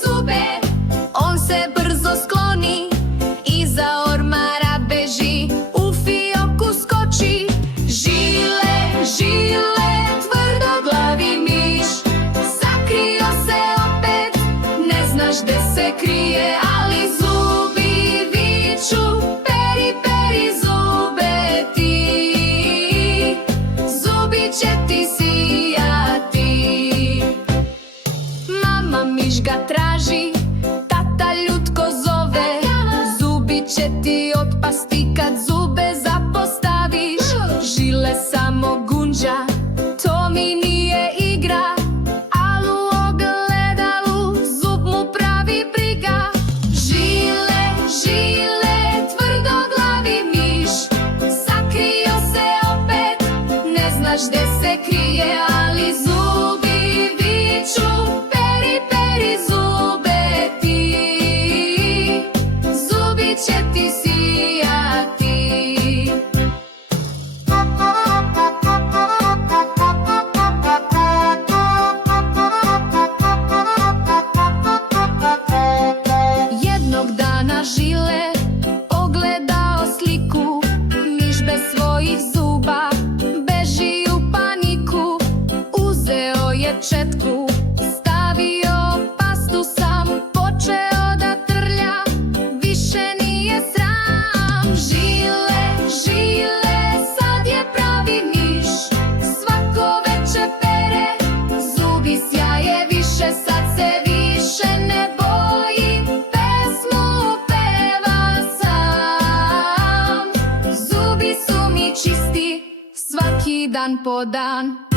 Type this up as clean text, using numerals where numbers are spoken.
zube. On se brzo skloni, iza ormara beži, u fioku skoči. Žile, žile, tvrdoglavi miš, sakrio se opet, ne znaš gde se krije, ali zubi viču, peri, peri zube ti, zubi će ti sijati. Mama miš ga traži, tata ljutko zove, zubi će ti otpasti kad zube zapostaviš. Žile samo gunđa, to mi nije igra, al u ogledalu zub mu pravi briga. Žile, žile, tvrdoglavi miš, sakrio se opet, ne znaš gde se krije, ali zubi viču, peri, peri zube ti, zubi će ti sijati. Jednog dana Žile pogledao sliku, miš bez svojih zuba beži u paniku. Uzeo je četku, stavio pastu sam, počeo da trlja, više nije sram. Žile, žile, sad je pravi miš, svako veče pere, zubi sjaje više, sad se više ne boji, pesmu peva sam. Zubi su mi čisti, svaki dan po dan.